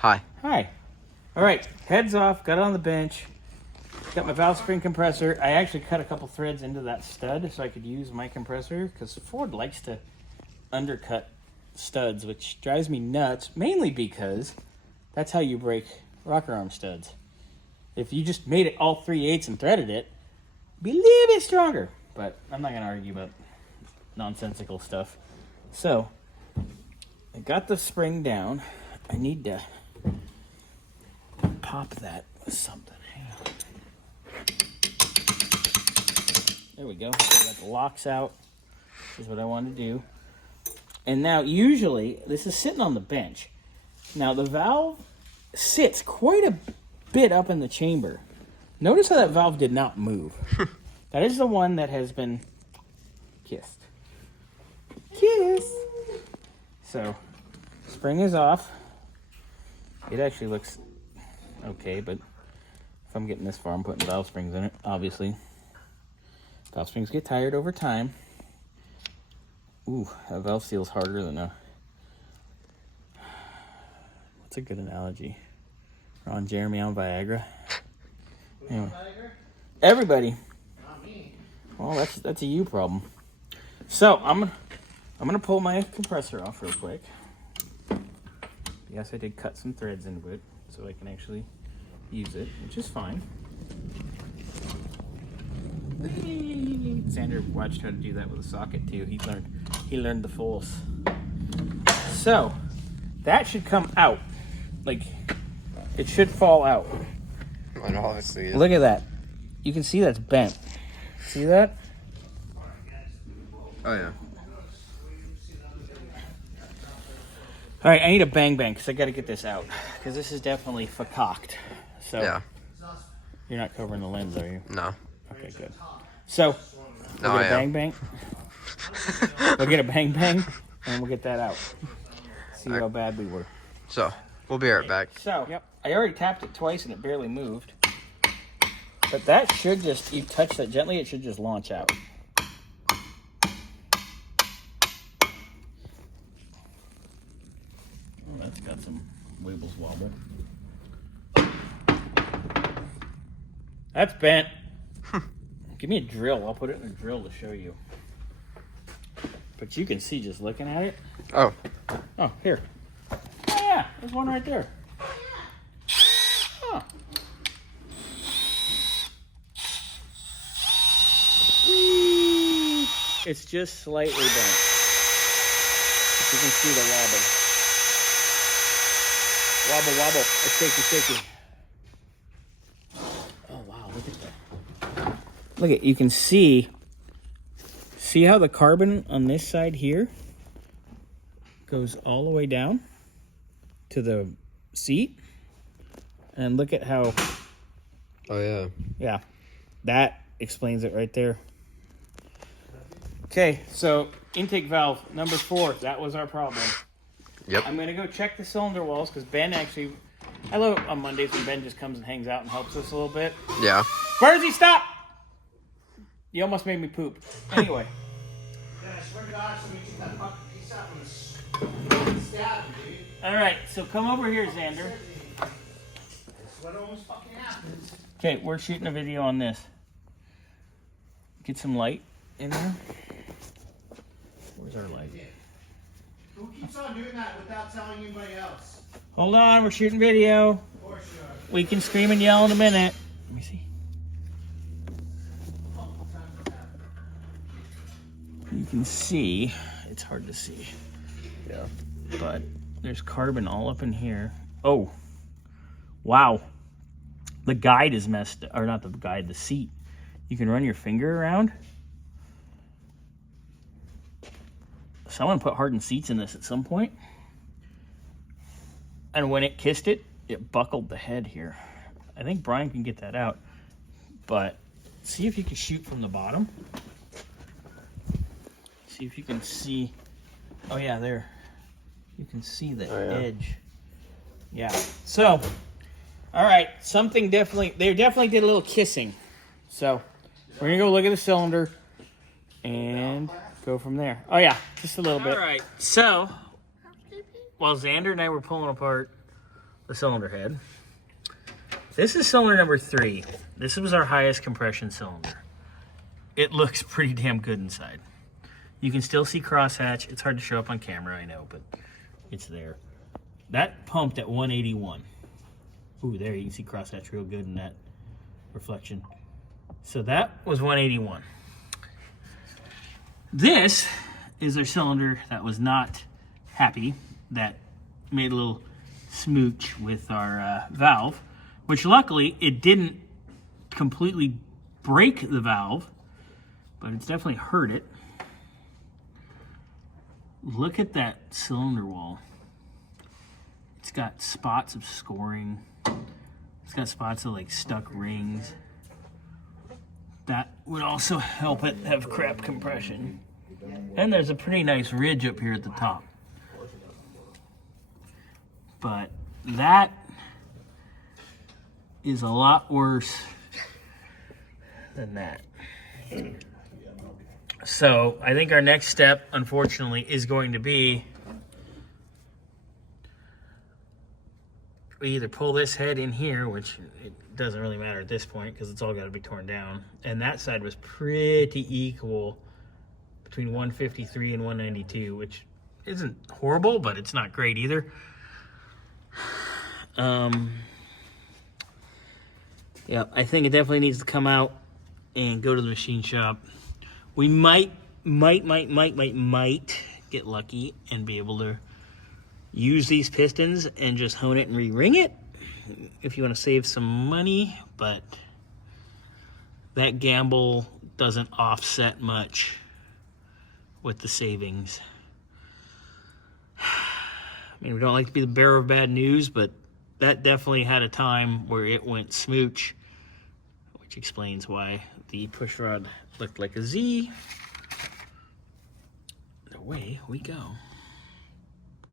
Hi. Hi. All right, heads off, got on the bench. Got my valve spring compressor. I actually cut a couple threads into that stud so I could use my compressor because Ford likes to undercut studs, which drives me nuts, mainly because that's how you break rocker arm studs. If you just made it all 3/8 and threaded it, it'd be a little bit stronger. But I'm not going to argue about nonsensical stuff. So, I got the spring down. I need to pop that with something. Hang on. There we go. I got the locks out. This is what I want to do. And now, usually, this is sitting on the bench. Now, the valve sits quite a bit up in the chamber. Notice how that valve did not move. That is the one that has been kissed. Kiss! So, spring is off. It actually looks okay, but if I'm getting this far, I'm putting valve springs in it, obviously. Valve springs get tired over time. Ooh, that valve seal's harder than a... What's a good analogy? Ron Jeremy on Viagra? Anyway. Everybody. Not me. Well, that's a you problem. So, I'm gonna pull my compressor off real quick. Yes, I did cut some threads into it so I can actually use it, which is fine. Xander watched how to do that with a socket too. He learned the force. So, that should come out. Like, it should fall out. It obviously is. Look at that. You can see that's bent. See that? Oh, yeah. All right, I need a bang because I got to get this out because this is definitely fakaked. So Yeah. You're not covering the lens, are you? No. Okay, good. So No, we'll I get a am. bang. We'll get a bang, and we'll get that out. See how bad we were. So, we'll be right back. So, yep, I already tapped it twice and it barely moved. But that should just, you touch that gently, it should just launch out. Oh, that's got some wibbles wobble. That's bent. Give me a drill. I'll put it in a drill to show you. But you can see just looking at it. Oh. Oh, here. Oh, yeah. There's one right there. Huh. Whee! It's just slightly bent. If you can see the wobble. Wobble, wobble. It's shaky, shaky. Oh, wow. Look at that. Look at, you can see how the carbon on this side here goes all the way down to the seat? And look at how... Oh, yeah. Yeah, that explains it right there. Okay, so intake valve number 4, that was our problem. Yep. I'm going to go check the cylinder walls because Ben actually... I love it on Mondays when Ben just comes and hangs out and helps us a little bit. Yeah. Birdsie, stop! You almost made me poop. Anyway. Yeah, I swear to God, somebody took that fucking piece out and stabbed me, dude. All right, so come over here, Xander. That's what almost fucking happens. Okay, we're shooting a video on this. Get some light in there. Where's our light? Who keeps on doing that without telling anybody else? Hold on, we're shooting video. Of course you are. We can scream and yell in a minute. Let me see. You can see, it's hard to see. Yeah. But there's carbon all up in here. Oh, wow. The guide is messed, or not the guide, the seat. You can run your finger around. Someone put hardened seats in this at some point. And when it kissed it, it buckled the head here. I think Brian can get that out. But see if you can shoot from the bottom. See if you can see. Oh yeah, there. You can see the edge. Yeah. So, all right. Something definitely. They definitely did a little kissing. So, we're gonna go look at the cylinder and go from there. Oh yeah, just a little bit. All right. So, while Xander and I were pulling apart the cylinder head. This is cylinder number 3. This was our highest compression cylinder. It looks pretty damn good inside. You can still see crosshatch. It's hard to show up on camera, I know, but it's there. That pumped at 181. Ooh, there you can see crosshatch real good in that reflection. So that was 181. This is our cylinder that was not happy, that made a little smooch with our valve, which luckily it didn't completely break the valve, but it's definitely hurt it. Look at that cylinder wall. It's got spots of scoring. It's got spots of like stuck rings. That would also help it have crap compression. And there's a pretty nice ridge up here at the top. But that is a lot worse than that. So I think our next step, unfortunately, is going to be we either pull this head in here, which it doesn't really matter at this point because it's all got to be torn down. And that side was pretty equal between 153 and 192, which isn't horrible, but it's not great either. Yeah, I think it definitely needs to come out and go to the machine shop. We might get lucky and be able to use these pistons and just hone it and re-ring it if you want to save some money, but that gamble doesn't offset much with the savings. I mean, we don't like to be the bearer of bad news, but that definitely had a time where it went smooch, which explains why the push rod looked like a Z. Away we go.